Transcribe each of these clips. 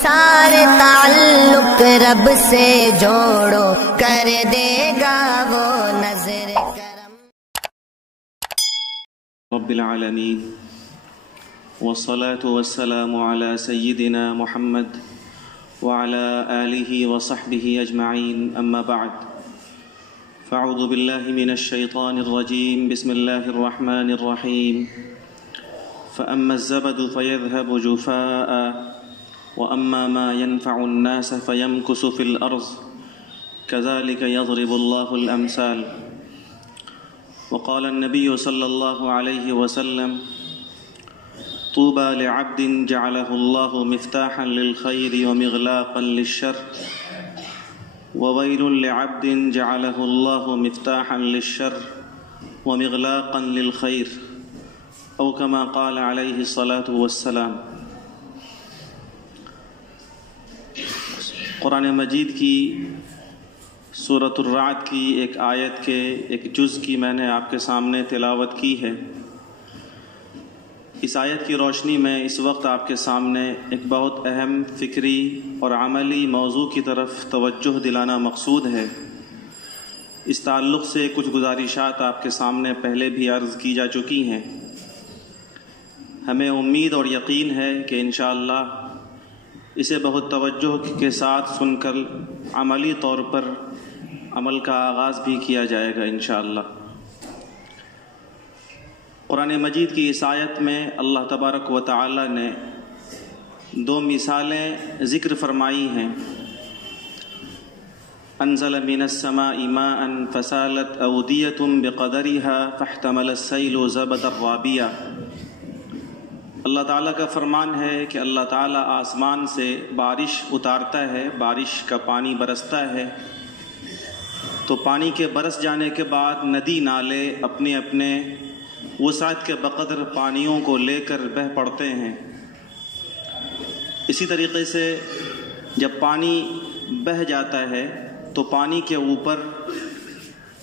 سارے تعلق رب سے جوڑو، کر دے گا وہ نظر کرم۔ رب العالمین والصلاة والسلام على سيدنا محمد وعلى آله وصحبه أجمعين، أما بعد، فاعوذ بالله من الشيطان الرجيم، بسم الله الرحمن الرحيم۔ فأما الزبد فيذهب جفاء وأما ما ينفع الناس فيمكث في الأرض كذلك يضرب الله الأمثال۔ وقال النبي صلى الله عليه وسلم: طوبى لعبد جعله الله مفتاحا للخير ومغلاقا للشر، وويل لعبد جعله الله مفتاحا للشر ومغلاقا للخير، او كما قال عليه الصلاة والسلام۔ قرآن مجید کی سورۃ الرعد کی ایک آیت کے ایک جز کی میں نے آپ کے سامنے تلاوت کی ہے۔ اس آیت کی روشنی میں اس وقت آپ کے سامنے ایک بہت اہم فکری اور عملی موضوع کی طرف توجہ دلانا مقصود ہے۔ اس تعلق سے کچھ گزارشات آپ کے سامنے پہلے بھی عرض کی جا چکی ہیں۔ ہمیں امید اور یقین ہے کہ انشاءاللہ اسے بہت توجہ کے ساتھ سن کر عملی طور پر عمل کا آغاز بھی کیا جائے گا انشاءاللہ۔ قرآن مجید کی اس آیت میں اللہ تبارک و تعالی نے دو مثالیں ذکر فرمائی ہیں۔ انزل من السماء ماء فسالت اودیۃ بقدرها فاحتمل السیل زبدا رابیا۔ اللہ تعالیٰ کا فرمان ہے کہ اللہ تعالیٰ آسمان سے بارش اتارتا ہے، بارش کا پانی برستا ہے، تو پانی کے برس جانے کے بعد ندی نالے اپنے اپنے وسعت کے بقدر پانیوں کو لے کر بہہ پڑتے ہیں۔ اسی طریقے سے جب پانی بہہ جاتا ہے تو پانی کے اوپر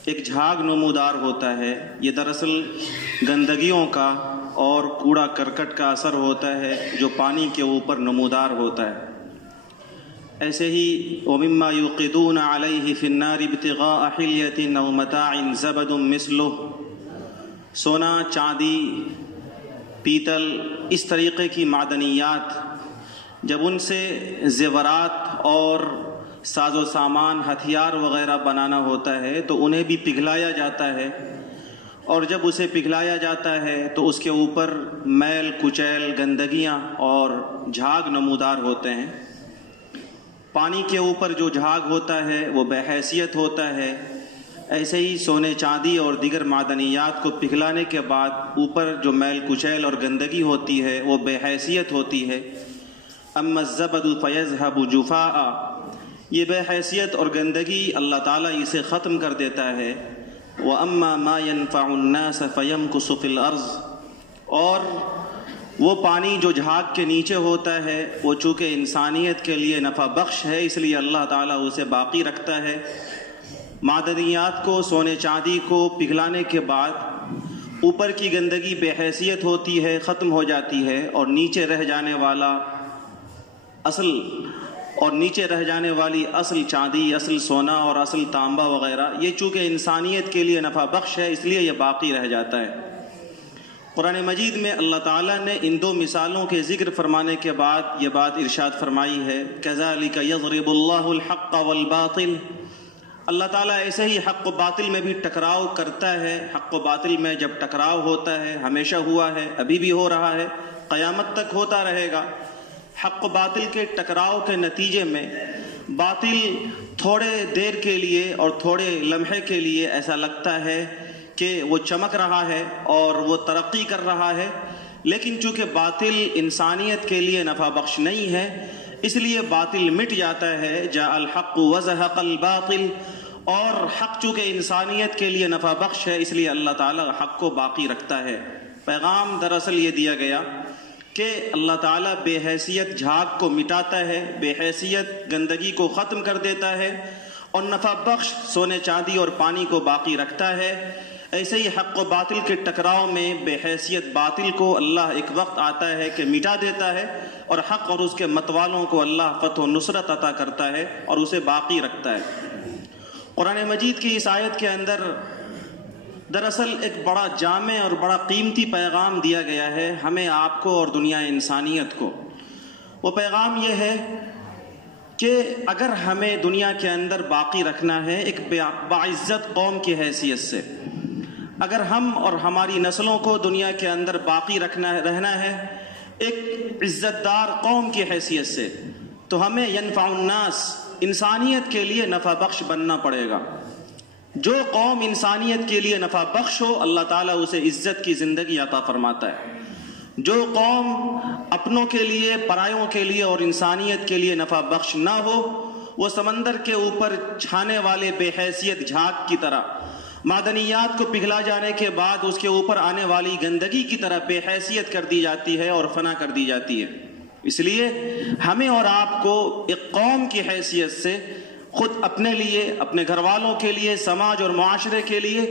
ایک جھاگ نمودار ہوتا ہے۔ یہ دراصل گندگیوں کا اور کوڑا کرکٹ کا اثر ہوتا ہے جو پانی کے اوپر نمودار ہوتا ہے۔ ایسے ہی وَمِمَّا يُوقِدُونَ عَلَيْهِ فِي النَّارِ ابْتِغَاءَ حِلْيَةٍ أَوْ مَتَاعٍ زَبَدٌ مِثْلُهُ۔ سونا، چاندی، پیتل، اس طریقے کی معدنیات جب ان سے زیورات اور ساز و سامان، ہتھیار وغیرہ بنانا ہوتا ہے تو انہیں بھی پگھلایا جاتا ہے، اور جب اسے پگھلایا جاتا ہے تو اس کے اوپر میل کچیل، گندگیاں اور جھاگ نمودار ہوتے ہیں۔ پانی کے اوپر جو جھاگ ہوتا ہے وہ بے حیثیت ہوتا ہے۔ ایسے ہی سونے، چاندی اور دیگر معدنیات کو پگھلانے کے بعد اوپر جو میل کچیل اور گندگی ہوتی ہے وہ بے حیثیت ہوتی ہے۔ اما الزبد فیذهب جفاء، یہ بے حیثیت اور گندگی اللہ تعالیٰ اسے ختم کر دیتا ہے۔ وَأَمَّا مَا يَنْفَعُ النَّاسَ فَيَمْكُثُ فِي الْأَرْضِ، اور وہ پانی جو جھاگ کے نیچے ہوتا ہے وہ چونکہ انسانیت کے لیے نفع بخش ہے، اس لیے اللہ تعالیٰ اسے باقی رکھتا ہے۔ معدنیات کو، سونے چاندی کو پگھلانے کے بعد اوپر کی گندگی بے حیثیت ہوتی ہے، ختم ہو جاتی ہے، اور نیچے رہ جانے والی اصل چاندی، اصل سونا اور اصل تانبا وغیرہ، یہ چونکہ انسانیت کے لیے نفع بخش ہے، اس لیے یہ باقی رہ جاتا ہے۔ قرآن مجید میں اللہ تعالیٰ نے ان دو مثالوں کے ذکر فرمانے کے بعد یہ بات ارشاد فرمائی ہے، كَذَلِكَ يَضْرِبُ اللَّهُ الْحَقَّ وَالْبَاطِلَ۔ اللہ تعالیٰ ایسے ہی حق و باطل میں بھی ٹکراؤ کرتا ہے۔ حق و باطل میں جب ٹکراؤ ہوتا ہے، ہمیشہ ہوا ہے، ابھی بھی ہو رہا ہے، قیامت تک ہوتا رہے گا۔ حق و باطل کے ٹکراؤ کے نتیجے میں باطل تھوڑے دیر کے لیے اور تھوڑے لمحے کے لیے ایسا لگتا ہے کہ وہ چمک رہا ہے اور وہ ترقی کر رہا ہے، لیکن چونکہ باطل انسانیت کے لیے نفع بخش نہیں ہے، اس لیے باطل مٹ جاتا ہے۔ جاء الحق وزهق الباطل، اور حق چونکہ انسانیت کے لیے نفع بخش ہے، اس لیے اللہ تعالیٰ حق کو باقی رکھتا ہے۔ پیغام دراصل یہ دیا گیا کہ اللہ تعالیٰ بے حیثیت جھاگ کو مٹاتا ہے، بے حیثیت گندگی کو ختم کر دیتا ہے، اور نفع بخش سونے چاندی اور پانی کو باقی رکھتا ہے۔ ایسے ہی حق و باطل کے ٹکراؤ میں بے حیثیت باطل کو اللہ ایک وقت آتا ہے کہ مٹا دیتا ہے، اور حق اور اس کے متوالوں کو اللہ فتح و نصرت عطا کرتا ہے اور اسے باقی رکھتا ہے۔ قرآن مجید کی اس آیت کے اندر دراصل ایک بڑا جامع اور بڑا قیمتی پیغام دیا گیا ہے ہمیں، آپ کو اور دنیا انسانیت کو۔ وہ پیغام یہ ہے کہ اگر ہمیں دنیا کے اندر باقی رکھنا ہے ایک باعزت قوم کی حیثیت سے، اگر ہم اور ہماری نسلوں کو دنیا کے اندر باقی رہنا ہے ایک عزت دار قوم کی حیثیت سے، تو ہمیں ینفع الناس، انسانیت کے لیے نفع بخش بننا پڑے گا۔ جو قوم انسانیت کے لیے نفع بخش ہو اللہ تعالیٰ اسے عزت کی زندگی عطا فرماتا ہے۔ جو قوم اپنوں کے لیے، پرایوں کے لیے اور انسانیت کے لیے نفع بخش نہ ہو، وہ سمندر کے اوپر چھانے والے بے حیثیت جھاگ کی طرح، معدنیات کو پگھلا جانے کے بعد اس کے اوپر آنے والی گندگی کی طرح بے حیثیت کر دی جاتی ہے اور فنا کر دی جاتی ہے۔ اس لیے ہمیں اور آپ کو ایک قوم کی حیثیت سے خود اپنے لیے، اپنے گھر والوں کے لیے، سماج اور معاشرے کے لیے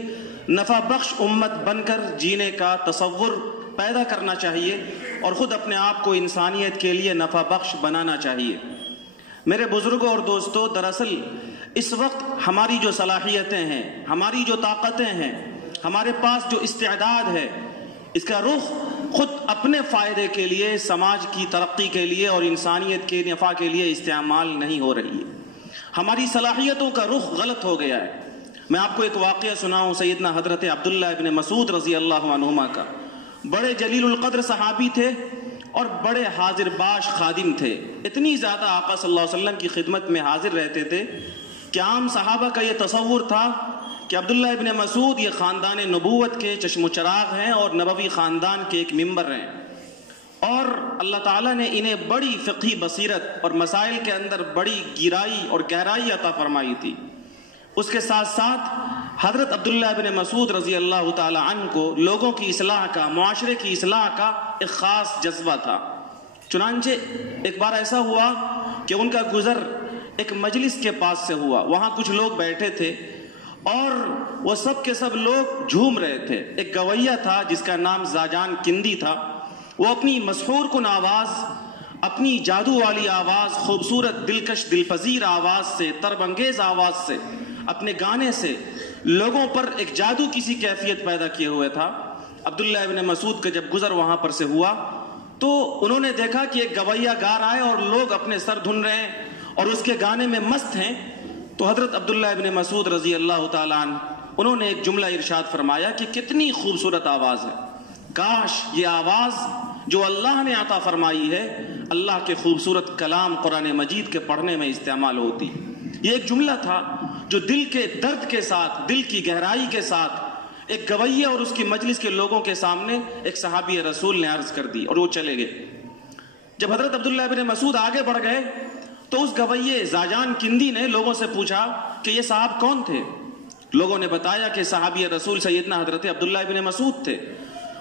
نفع بخش امت بن کر جینے کا تصور پیدا کرنا چاہیے، اور خود اپنے آپ کو انسانیت کے لیے نفع بخش بنانا چاہیے۔ میرے بزرگوں اور دوستو، دراصل اس وقت ہماری جو صلاحیتیں ہیں، ہماری جو طاقتیں ہیں، ہمارے پاس جو استعداد ہے، اس کا رخ خود اپنے فائدے کے لیے، سماج کی ترقی کے لیے اور انسانیت کے نفع کے لیے استعمال نہیں ہو رہی ہے۔ ہماری صلاحیتوں کا رخ غلط ہو گیا ہے۔ میں آپ کو ایک واقعہ سناؤں سیدنا حضرت عبداللہ ابن مسعود رضی اللہ عنہما کا۔ بڑے جلیل القدر صحابی تھے اور بڑے حاضر باش خادم تھے، اتنی زیادہ آقا صلی اللہ علیہ وسلم کی خدمت میں حاضر رہتے تھے کہ عام صحابہ کا یہ تصور تھا کہ عبداللہ ابن مسعود یہ خاندان نبوت کے چشم و چراغ ہیں اور نبوی خاندان کے ایک ممبر ہیں، اور اللہ تعالیٰ نے انہیں بڑی فقہی بصیرت اور مسائل کے اندر بڑی گہرائی اور گہرائی عطا فرمائی تھی۔ اس کے ساتھ ساتھ حضرت عبداللہ ابن مسعود رضی اللہ تعالی عنہ کو لوگوں کی اصلاح کا، معاشرے کی اصلاح کا ایک خاص جذبہ تھا۔ چنانچہ ایک بار ایسا ہوا کہ ان کا گزر ایک مجلس کے پاس سے ہوا، وہاں کچھ لوگ بیٹھے تھے اور وہ سب کے سب لوگ جھوم رہے تھے۔ ایک گویہ تھا جس کا نام زاجان کندی تھا، وہ اپنی مسحور کن آواز، اپنی جادو والی آواز، خوبصورت دلکش دلپذیر آواز سے، طرب انگیز آواز سے، اپنے گانے سے لوگوں پر ایک جادو کی سی کیفیت پیدا کیے ہوئے تھا۔ عبداللہ ابن مسعود کا جب گزر وہاں پر سے ہوا تو انہوں نے دیکھا کہ ایک گویہ گا رہا ہے اور لوگ اپنے سر دھن رہے ہیں اور اس کے گانے میں مست ہیں۔ تو حضرت عبداللہ ابن مسعود رضی اللہ تعالیٰ عنہ انہوں نے ایک جملہ ارشاد فرمایا کہ کتنی خوبصورت آواز ہے، کاش یہ آواز جو اللہ نے عطا فرمائی ہے اللہ کے خوبصورت کلام قرآن مجید کے پڑھنے میں استعمال ہوتی۔ یہ ایک جملہ تھا جو دل کے درد کے ساتھ، دل کی گہرائی کے ساتھ ایک گویہ اور اس کی مجلس کے لوگوں کے سامنے ایک صحابی رسول نے عرض کر دی اور وہ چلے گئے۔ جب حضرت عبداللہ ابن مسعود آگے بڑھ گئے تو اس گویہ زاجان کندی نے لوگوں سے پوچھا کہ یہ صاحب کون تھے؟ لوگوں نے بتایا کہ صحابی رسول سیدنا حضرت عبداللہ ابن مسعود تھے۔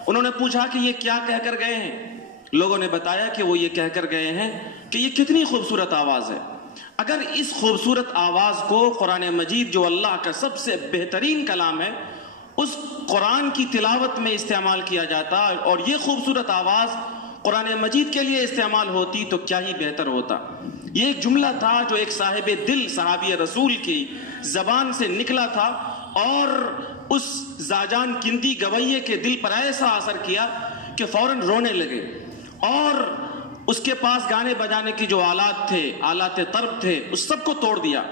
انہوں نے پوچھا کہ یہ کیا کہہ کر گئے ہیں؟ لوگوں نے بتایا کہ وہ یہ کہہ کر گئے ہیں کہ یہ کتنی خوبصورت آواز ہے، اگر اس خوبصورت آواز کو قرآن مجید جو اللہ کا سب سے بہترین کلام ہے اس قرآن کی تلاوت میں استعمال کیا جاتا اور یہ خوبصورت آواز قرآن مجید کے لیے استعمال ہوتی تو کیا ہی بہتر ہوتا۔ یہ ایک جملہ تھا جو ایک صاحب دل صحابی رسول کی زبان سے نکلا تھا اور اس زاجان کندی گویے کے دل پر ایسا اثر کیا کہ فوراً رونے لگے، اور اس کے پاس گانے بجانے کی جو آلات تھے، آلات طرب تھے، اس سب کو توڑ دیا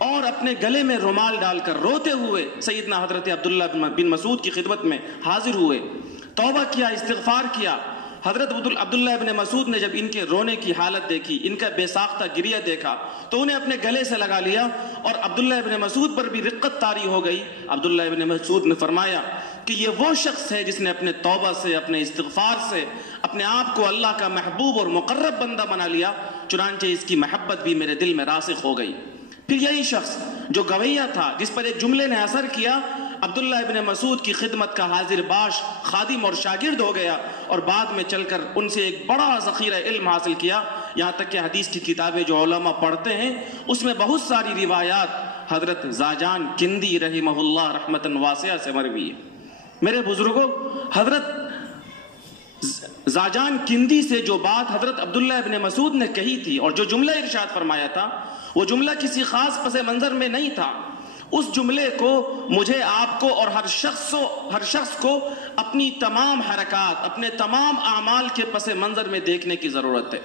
اور اپنے گلے میں رومال ڈال کر روتے ہوئے سیدنا حضرت عبداللہ بن مسعود کی خدمت میں حاضر ہوئے، توبہ کیا، استغفار کیا۔ حضرت عبداللہ ابن مسعود نے جب ان کے رونے کی حالت دیکھی، ان کا بے ساختہ گریہ دیکھا تو انہیں اپنے گلے سے لگا لیا اور عبداللہ ابن مسعود پر بھی رقت طاری ہو گئی۔ عبداللہ ابن مسعود نے فرمایا کہ یہ وہ شخص ہے جس نے اپنے توبہ سے، اپنے استغفار سے اپنے آپ کو اللہ کا محبوب اور مقرب بندہ بنا لیا، چنانچہ اس کی محبت بھی میرے دل میں راسخ ہو گئی۔ پھر یہی شخص جو گویہ تھا، جس پر ایک جملے نے اثر کیا، عبداللہ ابن مسعود کی خدمت کا حاضر باش، خادم اور شاگرد ہو گیا اور بعد میں چل کر ان سے ایک بڑا ذخیرہ علم حاصل کیا، یہاں تک کہ حدیث کی کتابیں جو علماء پڑھتے ہیں اس میں بہت ساری روایات حضرت زاجان کندی رحمہ اللہ رحمتاً واسعہ سے مروی ہے۔ میرے بزرگوں، حضرت زاجان کندی سے جو بات حضرت عبداللہ ابن مسعود نے کہی تھی اور جو جملہ ارشاد فرمایا تھا، وہ جملہ کسی خاص پس منظر میں نہیں تھا. اس جملے کو مجھے، آپ کو اور ہر شخص کو اپنی تمام حرکات، اپنے تمام اعمال کے پس منظر میں دیکھنے کی ضرورت ہے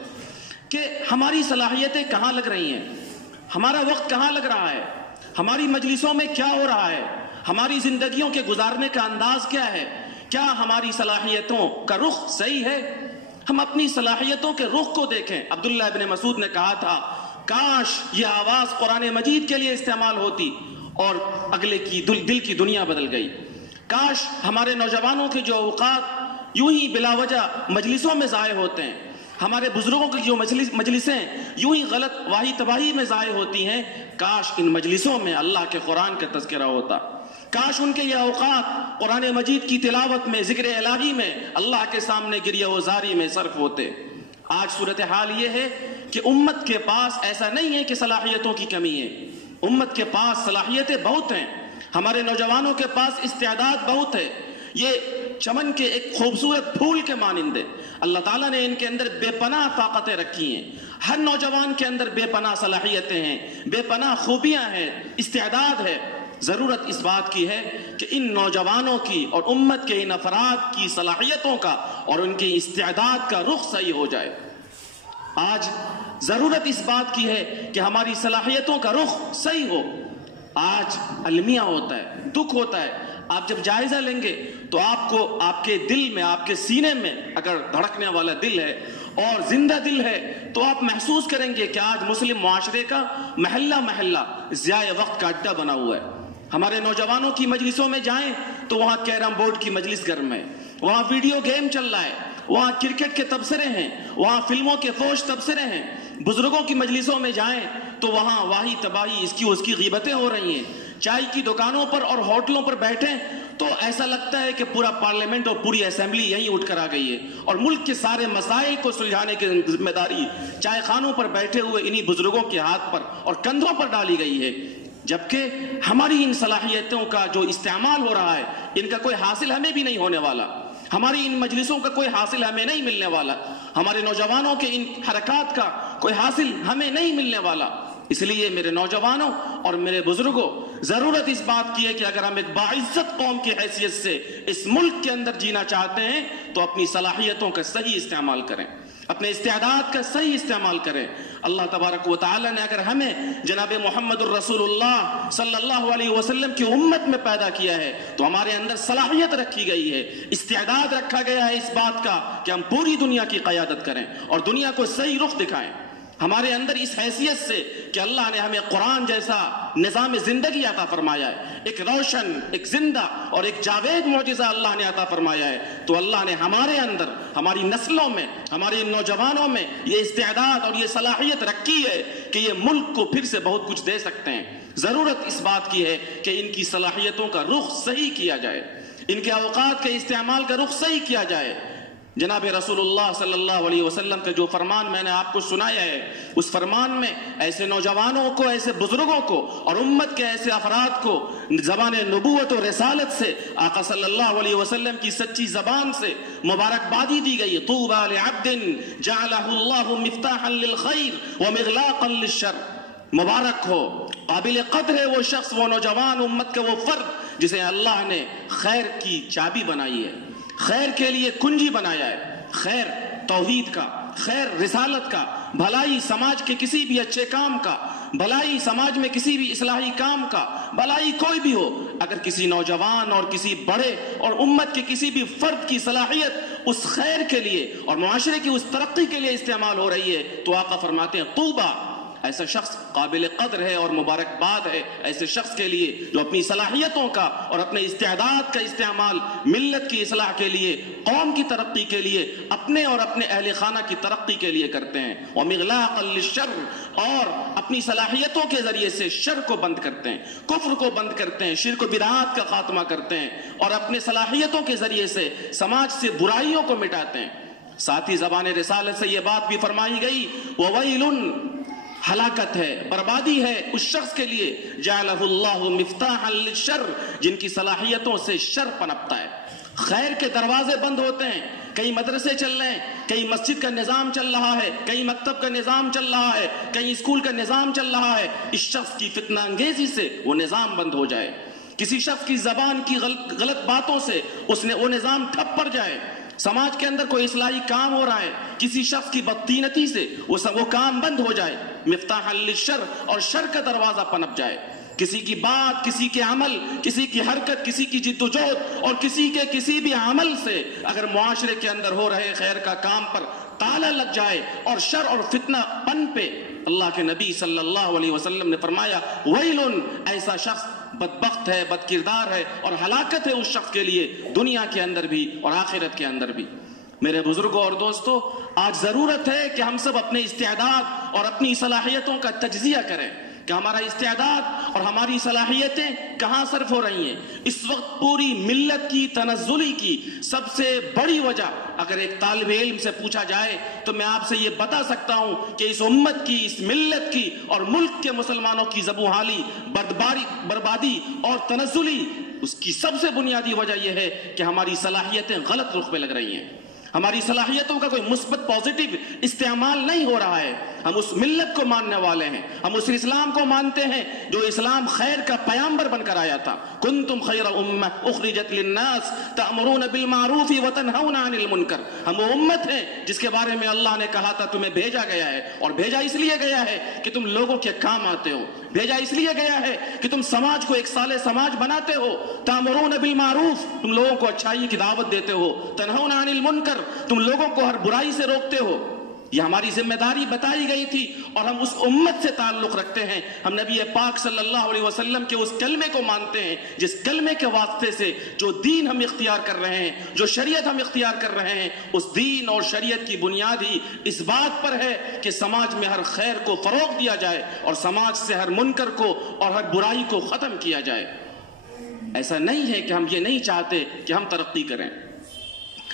کہ ہماری صلاحیتیں کہاں لگ رہی ہیں، ہمارا وقت کہاں لگ رہا ہے، ہماری مجلسوں میں کیا ہو رہا ہے، ہماری زندگیوں کے گزارنے کا انداز کیا ہے، کیا ہماری صلاحیتوں کا رخ صحیح ہے. ہم اپنی صلاحیتوں کے رخ کو دیکھیں. عبداللہ ابن مسعود نے کہا تھا، کاش یہ آواز قرآن مجید کے لیے استعمال ہوتی اور اگلے کی دل کی دنیا بدل گئی. کاش ہمارے نوجوانوں کے جو اوقات یوں ہی بلا وجہ مجلسوں میں ضائع ہوتے ہیں، ہمارے بزرگوں کی جو مجلسیں یوں ہی غلط واہی تباہی میں ضائع ہوتی ہیں، کاش ان مجلسوں میں اللہ کے قرآن کا تذکرہ ہوتا. کاش ان کے یہ اوقات قرآن مجید کی تلاوت میں، ذکر الہی میں، اللہ کے سامنے گریہ وزاری میں صرف ہوتے. آج صورتحال یہ ہے کہ امت کے پاس ایسا نہیں ہے کہ صلاحیتوں کی کمی ہے. امت کے پاس صلاحیتیں بہت ہیں، ہمارے نوجوانوں کے پاس استعداد بہت ہے. یہ چمن کے ایک خوبصورت پھول کے مانند ہے. اللہ تعالیٰ نے ان کے اندر بے پناہ طاقتیں رکھی ہیں. ہر نوجوان کے اندر بے پناہ صلاحیتیں ہیں، بے پناہ خوبیاں ہیں، استعداد ہے. ضرورت اس بات کی ہے کہ ان نوجوانوں کی اور امت کے ان افراد کی صلاحیتوں کا اور ان کی استعداد کا رخ صحیح ہو جائے. آج ضرورت اس بات کی ہے کہ ہماری صلاحیتوں کا رخ صحیح ہو. آج المیہ ہوتا ہے، دکھ ہوتا ہے. آپ جب جائزہ لیں گے تو آپ کو، آپ کے دل میں، آپ کے سینے میں اگر دھڑکنے والا دل ہے اور زندہ دل ہے تو آپ محسوس کریں گے کہ آج مسلم معاشرے کا محلہ محلہ ضیاء وقت کا اڈا بنا ہوا ہے. ہمارے نوجوانوں کی مجلسوں میں جائیں تو وہاں کیرم بورڈ کی مجلس گرم ہے، وہاں ویڈیو گیم چل رہا ہے، وہاں کرکٹ کے تبصرے ہیں، وہاں فلموں کے فوش تبصرے ہیں. بزرگوں کی مجلسوں میں جائیں تو وہاں واہی تباہی، اس کی غیبتیں ہو رہی ہیں. چائے کی دکانوں پر اور ہوٹلوں پر بیٹھیں تو ایسا لگتا ہے کہ پورا پارلیمنٹ اور پوری اسمبلی یہیں اٹھ کر آ گئی ہے اور ملک کے سارے مسائل کو سلجھانے کی ذمہ داری چائے خانوں پر بیٹھے ہوئے انہی بزرگوں کے ہاتھ پر اور کندھوں پر ڈالی گئی ہے. جبکہ ہماری ان صلاحیتوں کا جو استعمال ہو رہا ہے، ان کا کوئی حاصل ہمیں بھی نہیں ہونے والا، ہماری ان مجلسوں کا کوئی حاصل ہمیں نہیں ملنے والا، ہمارے نوجوانوں کے ان حرکات کا کوئی حاصل ہمیں نہیں ملنے والا. اس لیے میرے نوجوانوں اور میرے بزرگوں، ضرورت اس بات کی ہے کہ اگر ہم ایک باعزت قوم کی حیثیت سے اس ملک کے اندر جینا چاہتے ہیں تو اپنی صلاحیتوں کا صحیح استعمال کریں، اپنے استعداد کا صحیح استعمال کریں. اللہ تبارک و تعالی نے اگر ہمیں جناب محمد الرسول اللہ صلی اللہ علیہ وسلم کی امت میں پیدا کیا ہے تو ہمارے اندر صلاحیت رکھی گئی ہے، استعداد رکھا گیا ہے اس بات کا کہ ہم پوری دنیا کی قیادت کریں اور دنیا کو صحیح رخ دکھائیں. ہمارے اندر اس حیثیت سے کہ اللہ نے ہمیں قرآن جیسا نظام زندگی عطا فرمایا ہے، ایک روشن، ایک زندہ اور ایک جاوید معجزہ اللہ نے عطا فرمایا ہے، تو اللہ نے ہمارے اندر، ہماری نسلوں میں، ہمارے نوجوانوں میں یہ استعداد اور یہ صلاحیت رکھی ہے کہ یہ ملک کو پھر سے بہت کچھ دے سکتے ہیں. ضرورت اس بات کی ہے کہ ان کی صلاحیتوں کا رخ صحیح کیا جائے، ان کے اوقات کے استعمال کا رخ صحیح کیا جائے. جناب رسول اللہ صلی اللہ علیہ وسلم کا جو فرمان میں نے آپ کو سنایا ہے، اس فرمان میں ایسے نوجوانوں کو، ایسے بزرگوں کو اور امت کے ایسے افراد کو زبان نبوت و رسالت سے، آقا صلی اللہ علیہ وسلم کی سچی زبان سے مبارکبادی دی گئی. طوبى لعبد جعله الله مفتاحا للخير ومغلاقا للشر. مبارک ہو، قابل قدر ہے وہ شخص، وہ نوجوان، امت کا وہ فرد جسے اللہ نے خیر کی چابی بنائی ہے، خیر کے لیے کنجی بنایا ہے. خیر توحید کا، خیر رسالت کا، بھلائی سماج کے کسی بھی اچھے کام کا، بھلائی سماج میں کسی بھی اصلاحی کام کا، بھلائی کوئی بھی ہو، اگر کسی نوجوان اور کسی بڑے اور امت کے کسی بھی فرد کی صلاحیت اس خیر کے لیے اور معاشرے کی اس ترقی کے لیے استعمال ہو رہی ہے تو آقا فرماتے ہیں طوبہ، ایسا شخص قابل قدر ہے اور مبارکباد ہے ایسے شخص کے لیے جو اپنی صلاحیتوں کا اور اپنے استعداد کا استعمال ملت کی اصلاح کے لیے، قوم کی ترقی کے لیے، اپنے اور اپنے اہل خانہ کی ترقی کے لیے کرتے ہیں. ومغلاقا للشر، اور اپنی صلاحیتوں کے ذریعے سے شر کو بند کرتے ہیں، کفر کو بند کرتے ہیں، شرک و بدعات کا خاتمہ کرتے ہیں اور اپنے صلاحیتوں کے ذریعے سے سماج سے برائیوں کو مٹاتے ہیں. ساتھ ہی زبان رسالت سے یہ بات بھی فرمائی گئی، وَوَيْلٌ، ہلاکت ہے، بربادی ہے اس شخص کے لیے جعلہ اللہ مفتاحا للشر، جن کی صلاحیتوں سے شر پنپتا ہے. خیر کے دروازے بند ہوتے ہیں، کئی مدرسے چل رہے ہیں، کئی مسجد کا نظام چل رہا ہے، کئی مکتب کا نظام چل رہا ہے، کئی اسکول کا نظام چل رہا ہے، اس شخص کی فتنہ انگیزی سے وہ نظام بند ہو جائے، کسی شخص کی زبان کی غلط باتوں سے وہ نظام ٹھپ پڑ جائے، سماج کے اندر کوئی اصلاحی کام ہو رہا ہے، کسی شخص کی بدتینتی سے وہ کام بند ہو جائے، مفتاح للشر اور شر کا دروازہ پنپ جائے، کسی کی بات، کسی کے عمل، کسی کی حرکت، کسی کی جد و جہد اور کسی کے کسی بھی عمل سے اگر معاشرے کے اندر ہو رہے خیر کا کام پر تالا لگ جائے اور شر اور فتنہ پن پہ، اللہ کے نبی صلی اللہ علیہ وسلم نے فرمایا ویلن، ایسا شخص بدبخت ہے، بد کردار ہے اور ہلاکت ہے اس شخص کے لیے دنیا کے اندر بھی اور آخرت کے اندر بھی۔ میرے بزرگوں اور دوستو، آج ضرورت ہے کہ ہم سب اپنے استعداد اور اپنی صلاحیتوں کا تجزیہ کریں کہ ہمارا استعداد اور ہماری صلاحیتیں کہاں صرف ہو رہی ہیں۔ اس وقت پوری ملت کی تنزلی کی سب سے بڑی وجہ اگر ایک طالب علم سے پوچھا جائے تو میں آپ سے یہ بتا سکتا ہوں کہ اس امت کی، اس ملت کی اور ملک کے مسلمانوں کی زبوحالی، بربادی اور تنزلی، اس کی سب سے بنیادی وجہ یہ ہے کہ ہماری صلاحیتیں غلط رخ پہ لگ رہی ہیں، ہماری صلاحیتوں کا کوئی مثبت پازیٹیو استعمال نہیں ہو رہا ہے۔ ہم اس ملت کو ماننے والے ہیں، ہم اس اسلام کو مانتے ہیں جو اسلام خیر کا پیامبر بن کر آیا تھا۔ کنتم خیر امہ اخرجت للناس تأمرون بالمعروف وتنہون عن المنکر، ہم وہ امت ہیں جس کے بارے میں اللہ نے کہا تھا تمہیں بھیجا گیا ہے، اور بھیجا اس لیے گیا ہے کہ تم لوگوں کے کام آتے ہو، بھیجا اس لیے گیا ہے کہ تم سماج کو ایک صالح سماج بناتے ہو۔ تأمرون بالمعروف، تم لوگوں کو اچھائی کی دعوت دیتے ہو، تنہون عن المنکر، تم لوگوں کو ہر برائی سے روکتے ہو۔ یہ ہماری ذمہ داری بتائی گئی تھی اور ہم اس امت سے تعلق رکھتے ہیں، ہم نبی پاک صلی اللہ علیہ وسلم کے اس کلمے کو مانتے ہیں جس کلمے کے واسطے سے جو دین ہم اختیار کر رہے ہیں، جو شریعت ہم اختیار کر رہے ہیں، اس دین اور شریعت کی بنیاد ہی اس بات پر ہے کہ سماج میں ہر خیر کو فروغ دیا جائے اور سماج سے ہر منکر کو اور ہر برائی کو ختم کیا جائے۔ ایسا نہیں ہے کہ ہم یہ نہیں چاہتے کہ ہم ترقی کریں،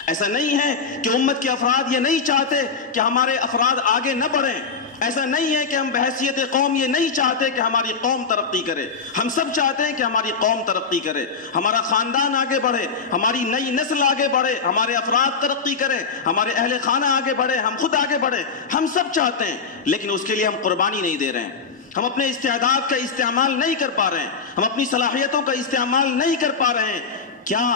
ایسا نہیں ہے کہ امت کے افراد یہ نہیں چاہتے کہ ہمارے افراد آگے نہ بڑھیں، ایسا نہیں ہے کہ ہم بحیثیت قوم یہ نہیں چاہتے کہ ہماری قوم ترقی کرے، ہم سب چاہتے ہیں کہ ہماری قوم ترقی کرے، ہمارا خاندان آگے بڑھے، ہماری نئی نسل آگے بڑھے، ہمارے افراد ترقی کریں، ہمارے اہل خانہ آگے بڑھے، ہم خود آگے بڑھے، ہم سب چاہتے ہیں، لیکن اس کے لیے ہم قربانی نہیں دے رہے ہیں، ہم اپنے استعداد کا استعمال نہیں کر پا رہے ہیں، ہم اپنی صلاحیتوں کا استعمال نہیں کر پا رہے ہیں۔ کیا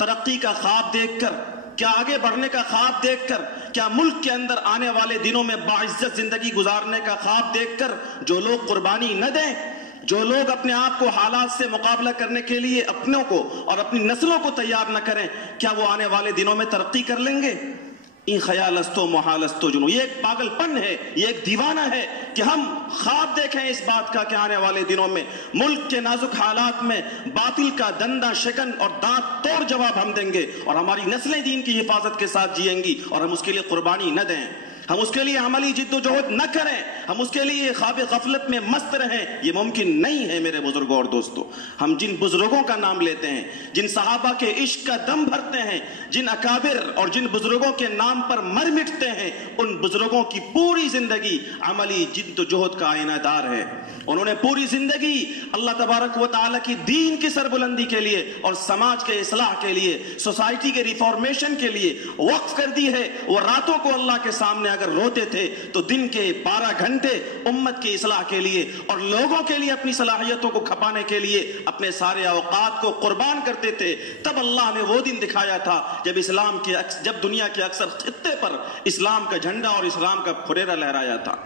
ترقی کا خواب دیکھ کر، کیا آگے بڑھنے کا خواب دیکھ کر، کیا ملک کے اندر آنے والے دنوں میں باعزت زندگی گزارنے کا خواب دیکھ کر جو لوگ قربانی نہ دیں، جو لوگ اپنے آپ کو حالات سے مقابلہ کرنے کے لیے اپنوں کو اور اپنی نسلوں کو تیار نہ کریں، کیا وہ آنے والے دنوں میں ترقی کر لیں گے؟ این خیال استو محال استو جنو، یہ ایک پاگل پن ہے، یہ ایک دیوانہ ہے کہ ہم خواب دیکھیں اس بات کا کہ آنے والے دنوں میں ملک کے نازک حالات میں باطل کا دندہ شکن اور دانت توڑ جواب ہم دیں گے اور ہماری نسلیں دین کی حفاظت کے ساتھ جئیں گی اور ہم اس کے لیے قربانی نہ دیں، ہم اس کے لیے عملی جد و جہد نہ کریں، ہم اس کے لیے خواب غفلت میں مست رہیں، یہ ممکن نہیں ہے میرے بزرگوں اور دوستوں۔ ہم جن بزرگوں کا نام لیتے ہیں، جن صحابہ کے عشق کا دم بھرتے ہیں، جن اکابر اور جن بزرگوں کے نام پر مر مٹتے ہیں، ان بزرگوں کی پوری زندگی عملی جد و جہد کا آئینہ دار ہے، انہوں نے پوری زندگی اللہ تبارک و تعالیٰ کی دین کی سربلندی کے لیے اور سماج کے اصلاح کے لیے، سوسائٹی کے ریفارمیشن کے لیے وقف کر دی ہے۔ وہ راتوں کو اللہ کے سامنے اگر روتے تھے تو دن کے 12 گھنٹے امت کی اصلاح کے لیے اور لوگوں کے لیے اپنی صلاحیتوں کو کھپانے کے لیے اپنے سارے اوقات کو قربان کرتے تھے۔ تب اللہ نے وہ دن دکھایا تھا جب دنیا کے اکثر خطے پر اسلام کا جھنڈا اور اسلام کا پھریرا لہرایا تھا۔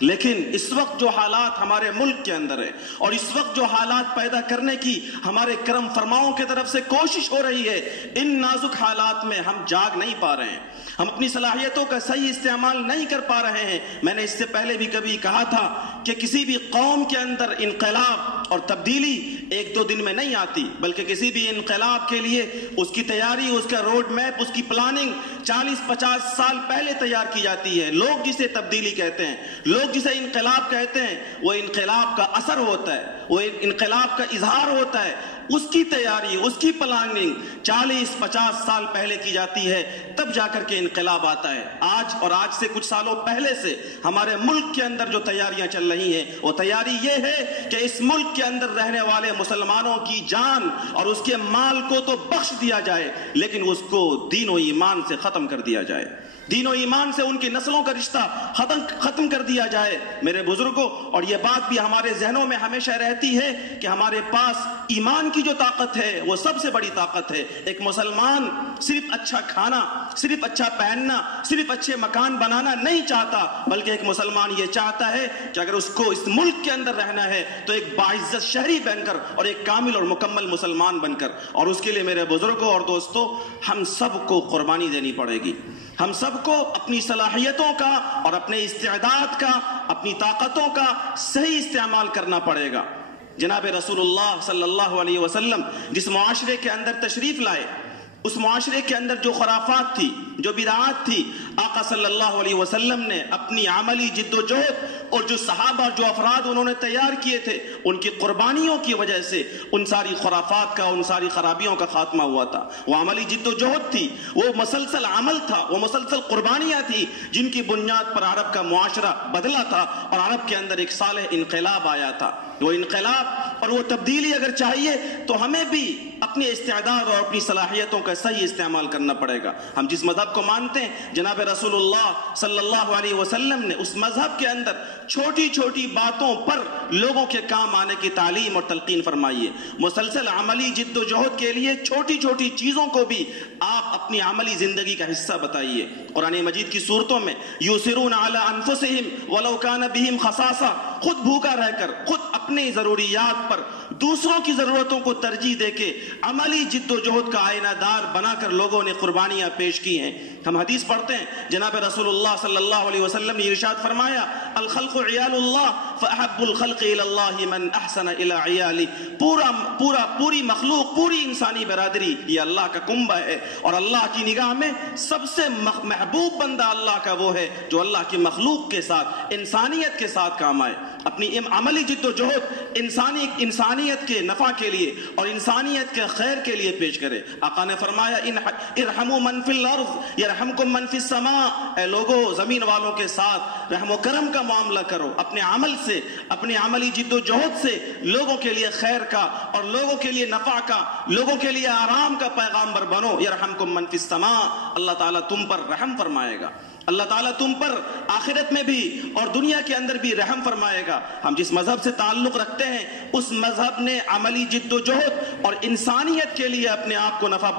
لیکن اس وقت جو حالات ہمارے ملک کے اندر ہے اور اس وقت جو حالات پیدا کرنے کی ہمارے کرم فرماؤں کی طرف سے کوشش ہو رہی ہے، ان نازک حالات میں ہم جاگ نہیں پا رہے ہیں، ہم اپنی صلاحیتوں کا صحیح استعمال نہیں کر پا رہے ہیں۔ میں نے اس سے پہلے بھی کبھی کہا تھا کہ کسی بھی قوم کے اندر انقلاب اور تبدیلی ایک دو دن میں نہیں آتی، بلکہ کسی بھی انقلاب کے لیے اس کی تیاری، اس کا روڈ میپ، اس کی پلاننگ 40-50 سال پہلے تیار کی جاتی ہے۔ لوگ جسے تبدیلی کہتے ہیں، لوگ جسے انقلاب کہتے ہیں، وہ انقلاب کا اثر ہوتا ہے، وہ انقلاب کا اظہار ہوتا ہے۔ اس کی تیاری، اس کی پلاننگ 40-50 سال پہلے کی جاتی ہے، تب جا کر کے انقلاب آتا ہے۔ آج سے کچھ سالوں پہلے سے ہمارے ملک کے اندر جو تیاریاں چل رہی ہیں، وہ تیاری یہ ہے کہ اس ملک کے اندر رہنے والے مسلمانوں کی جان اور اس کے مال کو تو بخش دیا جائے، لیکن اس کو دین و ایمان سے ختم کر دیا جائے، دین و ایمان سے ان کی نسلوں کا رشتہ ختم کر دیا جائے۔ میرے بزرگوں، اور یہ بات بھی ہمارے ذہنوں میں ہمیشہ رہتی ہے کہ ہمارے پاس ایمان کی جو طاقت ہے وہ سب سے بڑی طاقت ہے۔ ایک مسلمان صرف اچھا کھانا، صرف اچھا پہننا، صرف اچھے مکان بنانا نہیں چاہتا، بلکہ ایک مسلمان یہ چاہتا ہے کہ اگر اس کو اس ملک کے اندر رہنا ہے تو ایک باعزت شہری بن کر اور ایک کامل اور مکمل مسلمان بن کر۔ اور اس کے لیے میرے بزرگوں اور دوستوں، ہم سب کو قربانی دینی پڑے گی۔ ہم سب کو اپنی صلاحیتوں کا اور اپنے استعداد کا، اپنی طاقتوں کا صحیح استعمال کرنا پڑے گا۔ جناب رسول اللہ صلی اللہ علیہ وسلم جس معاشرے کے اندر تشریف لائے، اس معاشرے کے اندر جو خرافات تھی، جو بدعات تھی، آقا صلی اللہ علیہ وسلم نے اپنی عملی جد و جہد اور جو صحابہ، جو افراد انہوں نے تیار کیے تھے، ان کی قربانیوں کی وجہ سے ان ساری خرافات کا، ان ساری خرابیوں کا خاتمہ ہوا تھا۔ وہ عملی جد و جہد تھی، وہ مسلسل عمل تھا، وہ مسلسل قربانیاں تھی، جن کی بنیاد پر عرب کا معاشرہ بدلا تھا اور عرب کے اندر ایک صالح انقلاب آیا تھا۔ وہ انقلاب اور وہ تبدیلی اگر چاہیے تو ہمیں بھی اپنے استعداد اور اپنی صلاحیتوں کا صحیح استعمال کرنا پڑے گا۔ ہم جس مذہب کو مانتے ہیں، جناب رسول اللہ صلی اللہ علیہ وسلم نے اس مذہب کے اندر چھوٹی چھوٹی باتوں پر لوگوں کے کام آنے کی تعلیم اور تلقین فرمائی ہے۔ مسلسل عملی جد و جہد کے لیے چھوٹی چھوٹی چیزوں کو بھی آپ اپنی عملی زندگی کا حصہ بتائیے۔ قرآن مجید کی صورتوں میں یوسرون علی انفسہم ولو کان بہم خصاصہ، خود بھوکا رہ کر، خود اپنے ضروریات پر دوسروں کی ضرورتوں کو ترجیح دے کے عملی جد و جہد کا آئینہ دار بنا کر لوگوں نے قربانیاں پیش کی ہیں۔ ہم حدیث پڑھتے ہیں، جناب رسول اللہ صلی اللہ علیہ وسلم نے ارشاد فرمایا، الخلق عیال اللہ فاحب الخلق الی اللہ من احسن الی عیالی۔ پوری مخلوق، پوری انسانی برادری یہ اللہ کا کنبہ ہے، اور اللہ کی نگاہ میں سب سے محبوب بندہ اللہ کا وہ ہے جو اللہ کی مخلوق کے ساتھ، انسانیت کے ساتھ کام آئے، اپنی عملی جد و جہد انسانیت کے نفع کے لیے اور انسانیت کے خیر کے لیے پیش کرے۔ آقا نے فرمایا، ارحموا من فی الارض یرحمکم من فی السماء، اے لوگو زمین والوں کے ساتھ رحم و کرم کا معاملہ کرو، اپنے عمل سے، اپنی عملی جد و جہد سے لوگوں کے لیے خیر کا اور لوگوں کے لیے نفع کا، لوگوں کے لیے آرام کا پیغامبر بنو۔ یرحمکم من فی السماء، اللہ تعالیٰ تم پر رحم فرمائے گا، اللہ تعالیٰ تم پر آخرت میں بھی اور دنیا کے اندر بھی رحم فرمائے گا۔ ہم جس مذہب سے تعلق رکھتے ہیں، اس مذہب نے عملی جد و جہد اور انسانیت کے لیے اپنے آپ کو نفع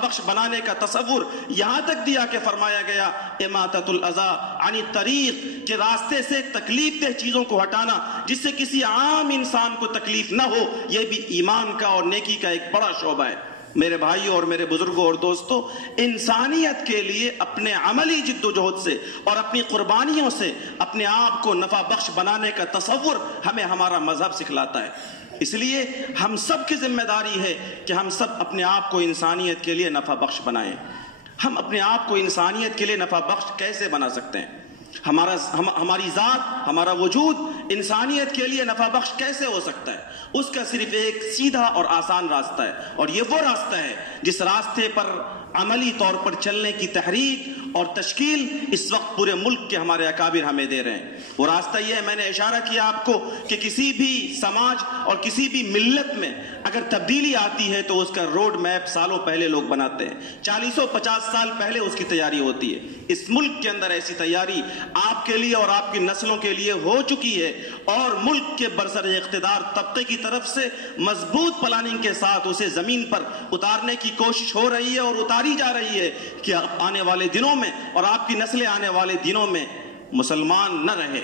بخش بنانے کا تصور یہاں تک دیا کہ فرمایا گیا، اماطۃ الاذی عن الطریق، کہ راستے سے تکلیف دہ چیزوں کو ہٹانا جس سے کسی عام انسان کو تکلیف نہ ہو، یہ بھی ایمان کا اور نیکی کا ایک بڑا شعبہ ہے۔ میرے بھائیوں اور میرے بزرگوں اور دوستوں، انسانیت کے لیے اپنے عملی جد و جہد سے اور اپنی قربانیوں سے اپنے آپ کو نفع بخش بنانے کا تصور ہمیں ہمارا مذہب سکھلاتا ہے۔ اس لیے ہم سب کی ذمہ داری ہے کہ ہم سب اپنے آپ کو انسانیت کے لیے نفع بخش بنائیں۔ ہم اپنے آپ کو انسانیت کے لیے نفع بخش کیسے بنا سکتے ہیں؟ ہماری ذات، ہمارا وجود انسانیت کے لیے نفع بخش کیسے ہو سکتا ہے؟ اس کا صرف ایک سیدھا اور آسان راستہ ہے، اور یہ وہ راستہ ہے جس راستے پر عملی طور پر چلنے کی تحریک اور تشکیل اس وقت پورے ملک کے ہمارے اکابر ہمیں دے رہے ہیں۔ وہ راستہ یہ ہے، میں نے اشارہ کیا آپ کو کہ کسی بھی سماج اور کسی بھی ملت میں اگر تبدیلی آتی ہے تو اس کا روڈ میپ سالوں پہلے لوگ بناتے ہیں، 40-50 سال پہلے اس کی تیاری ہوتی ہے۔ اس ملک کے اندر ایسی تیاری آپ کے لیے اور آپ کی نسلوں کے لیے ہو چکی ہے، اور ملک کے برسر اقتدار طبقے کی طرف سے مضبوط پلاننگ کے ساتھ اسے زمین پر اتارنے کی کوشش ہو رہی ہے اور اتاری جا رہی ہے کہ آنے والے دنوں میں اور آپ کی نسلیں آنے والے دنوں میں مسلمان نہ رہے،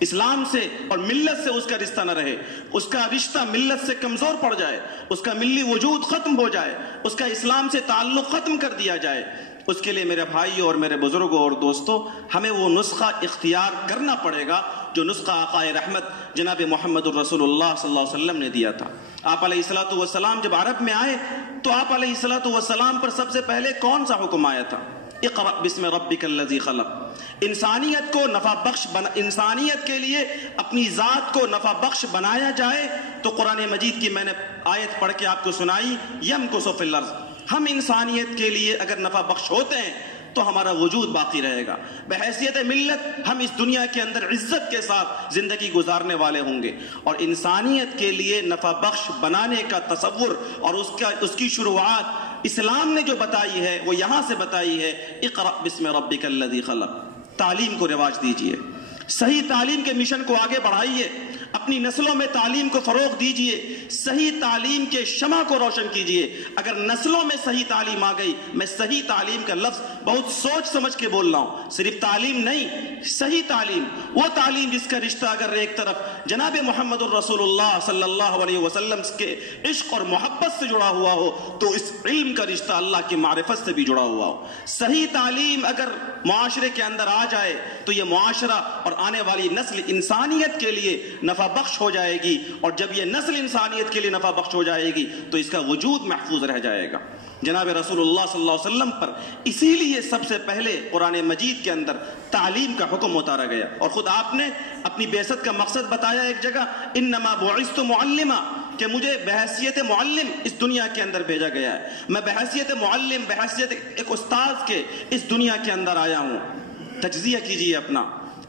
اسلام سے اور ملت سے اس کا رشتہ نہ رہے، اس کا رشتہ ملت سے کمزور پڑ جائے، اس کا ملی وجود ختم ہو جائے، اس کا اسلام سے تعلق ختم کر دیا جائے۔ اس کے لیے میرے بھائیوں اور میرے بزرگوں اور دوستوں، ہمیں وہ نسخہ اختیار کرنا پڑے گا جو نسخہ آقا رحمت جناب محمد الرسول اللہ صلی اللہ علیہ وسلم نے دیا تھا۔ آپ علیہ الصلوۃ والسلام جب عرب میں آئے تو آپ علیہ الصلوۃ والسلام پر سب سے پہلے کون سا حکم آیا تھا؟ اقرأ بسم ربک الذی خلق، انسانیت کو نفع بخش انسانیت کے لیے اپنی ذات کو نفع بخش بنایا جائے تو قرآن مجید کی میں نے آیت پڑھ کے آپ کو سنائی، یمکث فی الارض، ہم انسانیت کے لیے اگر نفع بخش ہوتے ہیں تو ہمارا وجود باقی رہے گا، بحیثیت ملت ہم اس دنیا کے اندر عزت کے ساتھ زندگی گزارنے والے ہوں گے، اور انسانیت کے لیے نفع بخش بنانے کا تصور اور اس کی شروعات اسلام نے جو بتائی ہے وہ یہاں سے بتائی ہے، اقرأ بسم ربک الذی خلق، تعلیم کو رواج دیجئے، صحیح تعلیم کے مشن کو آگے بڑھائیے، اپنی نسلوں میں تعلیم کو فروغ دیجئے، صحیح تعلیم کے شمع کو روشن کیجئے۔ اگر نسلوں میں صحیح تعلیم آ گئی، میں صحیح تعلیم کا لفظ بہت سوچ سمجھ کے بول رہا ہوں، صرف تعلیم نہیں، صحیح تعلیم، وہ تعلیم جس کا رشتہ اگر ایک طرف جناب محمد الرسول اللہ صلی اللہ علیہ وسلم کے عشق اور محبت سے جڑا ہوا ہو تو اس علم کا رشتہ اللہ کی معرفت سے بھی جڑا ہوا ہو۔ صحیح تعلیم اگر معاشرے کے اندر آ جائے تو یہ معاشرہ اور آنے والی نسل انسانیت کے لیے نفع بخش ہو جائے گی، اور جب یہ نسل انسانیت کے لیے نفع بخش ہو جائے گی تو اس کا وجود محفوظ رہ جائے گا۔ جناب رسول اللہ صلی اللہ علیہ وسلم پر اسی لیے سب سے پہلے قرآن مجید کے اندر تعلیم کا حکم اتارا گیا، اور خود آپ نے اپنی بعثت کا مقصد بتایا ایک جگہ، انما بعثت معلما، کہ مجھے بحیثیت معلم اس دنیا کے اندر بھیجا گیا ہے، میں بحیثیت معلم، بحیثیت ایک استاذ کے اس دنیا کے اندر آیا ہوں۔ تجزیہ کیجئے اپنا،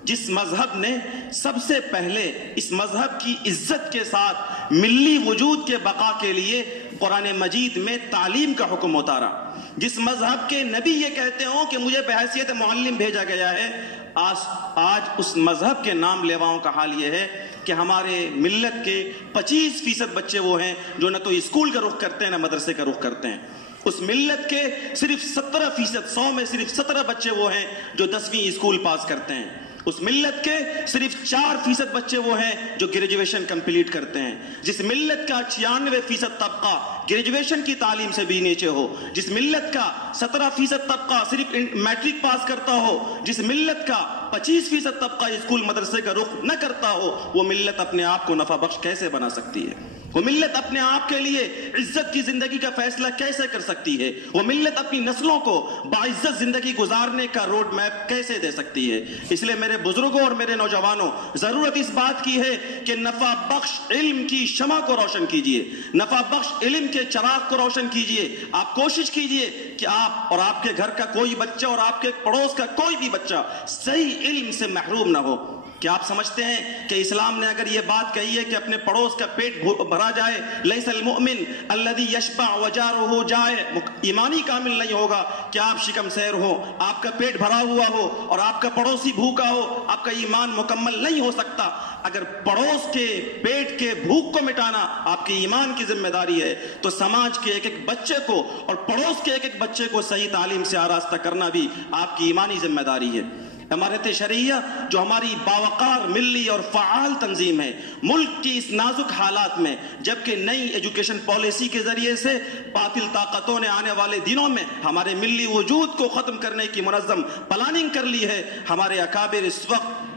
جس مذہب نے سب سے پہلے اس مذہب کی عزت کے ساتھ ملی وجود کے بقا کے لیے قرآن مجید میں تعلیم کا حکم اتارا، جس مذہب کے نبی یہ کہتے ہوں کہ مجھے بحیثیت معلم بھیجا گیا ہے، آج اس مذہب کے نام لیواؤں کا حال یہ ہے کہ ہمارے ملت کے 25% بچے وہ ہیں جو نہ تو اسکول کا رخ کرتے ہیں نہ مدرسے کا رخ کرتے ہیں۔ اس ملت کے صرف 17%، 100 میں صرف 17 بچے وہ ہیں جو 10ویں اسکول پاس کرتے ہیں۔ اس ملت کے صرف 4% بچے وہ ہیں جو گریجویشن کمپلیٹ کرتے ہیں۔ جس ملت کا 96% طبقہ گریجویشن کی تعلیم سے بھی نیچے ہو، جس ملت کا 17% طبقہ صرف میٹرک پاس کرتا ہو، جس ملت کا 25% طبقہ اسکول مدرسے کا رخ نہ کرتا ہو، وہ ملت اپنے آپ کو نفع بخش کیسے بنا سکتی ہے؟ وہ ملت اپنے آپ کے لیے عزت کی زندگی کا فیصلہ کیسے کر سکتی ہے؟ وہ ملت اپنی نسلوں کو باعزت زندگی گزارنے کا روڈ میپ کیسے دے سکتی ہے؟ اس لیے میرے بزرگوں اور میرے نوجوانوں، ضرورت اس بات کی ہے کہ نفع بخش علم کی شمع کو روشن کیجئے، نفع بخش علم کے چراغ کو روشن کیجئے۔ آپ کوشش کیجئے کہ آپ اور آپ کے گھر کا کوئی بچہ اور آپ کے پڑوس کا کوئی بھی بچہ صحیح علم سے محروم نہ ہو۔ کیا آپ سمجھتے ہیں کہ اسلام نے اگر یہ بات کہی ہے کہ اپنے پڑوس کا پیٹ بھرا جائے، لیس المؤمن الذی یشبع وجارہ جائع، ایمانی کامل نہیں ہوگا کہ آپ شکم سیر ہو، آپ کا پیٹ بھرا ہوا ہو اور آپ کا پڑوسی بھوکا ہو، آپ کا ایمان مکمل نہیں ہو سکتا۔ اگر پڑوس کے پیٹ کے بھوک کو مٹانا آپ کے ایمان کی ذمہ داری ہے تو سماج کے ایک ایک بچے کو اور پڑوس کے ایک ایک بچے کو صحیح تعلیم سے آراستہ کرنا بھی آپ کی ایمانی ذمہ داری ہے۔ امارت شرعیہ جو ہماری باوقار ملی اور فعال تنظیم ہے، ملک کی اس نازک حالات میں جبکہ نئی ایجوکیشن پالیسی کے ذریعے سے باطل طاقتوں نے آنے والے دنوں میں ہمارے ملی وجود کو ختم کرنے کی منظم پلاننگ کر لی ہے، ہمارے اکابر اس وقت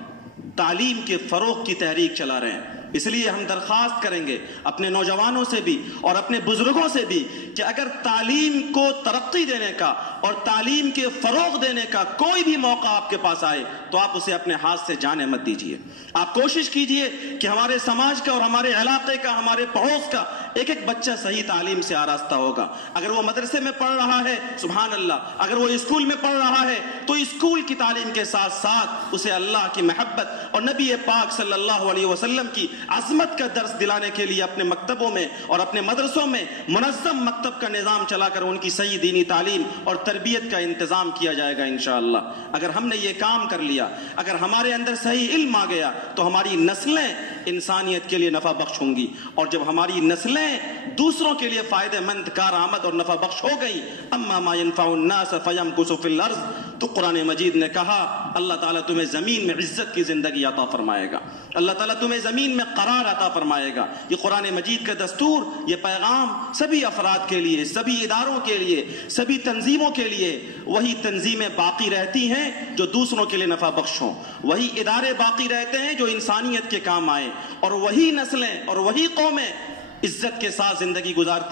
تعلیم کے فروغ کی تحریک چلا رہے ہیں۔ اس لیے ہم درخواست کریں گے اپنے نوجوانوں سے بھی اور اپنے بزرگوں سے بھی کہ اگر تعلیم کو ترقی دینے کا اور تعلیم کے فروغ دینے کا کوئی بھی موقع آپ کے پاس آئے تو آپ اسے اپنے ہاتھ سے جانے مت دیجیے۔ آپ کوشش کیجئے کہ ہمارے سماج کا اور ہمارے علاقے کا، ہمارے پڑوس کا ایک ایک بچہ صحیح تعلیم سے آراستہ ہوگا۔ اگر وہ مدرسے میں پڑھ رہا ہے سبحان اللہ، اگر وہ اسکول میں پڑھ رہا ہے تو اسکول کی تعلیم کے ساتھ ساتھ اسے اللہ کی محبت اور نبی پاک صلی اللہ علیہ وسلم کی عظمت کا درس دلانے کے لیے اپنے مکتبوں میں اور اپنے مدرسوں میں منظم مکتب کا نظام چلا کر ان کی صحیح دینی تعلیم اور تربیت کا انتظام کیا جائے گا انشاءاللہ۔ اگر ہم نے یہ کام کر لیا، اگر ہمارے اندر صحیح علم آ گیا تو ہماری نسلیں انسانیت کے لیے نفع بخش ہوں گی، اور جب ہماری نسلیں دوسروں کے لیے فائدہ مند، کارآمد اور نفع بخش ہو گئی، اما ما ينفع الناس فيمكث في الارض، تو قرآن مجید نے کہا اللہ تعالیٰ تمہیں زمین میں عزت کی زندگی عطا فرمائے گا، اللہ تعالیٰ تمہیں زمین میں قرار عطا فرمائے گا۔ یہ قرآن مجید کا دستور، یہ پیغام سبھی افراد کے لیے، سبھی اداروں کے لیے، سبھی تنظیموں کے لیے۔ وہی تنظیمیں باقی رہتی ہیں جو دوسروں کے لیے نفع بخش ہوں، وہی ادارے باقی رہتے ہیں جو انسانیت کے کام آئے، اور وہی نسلیں اور وہی قومیں عزت کے ساتھ زندگی گزارتی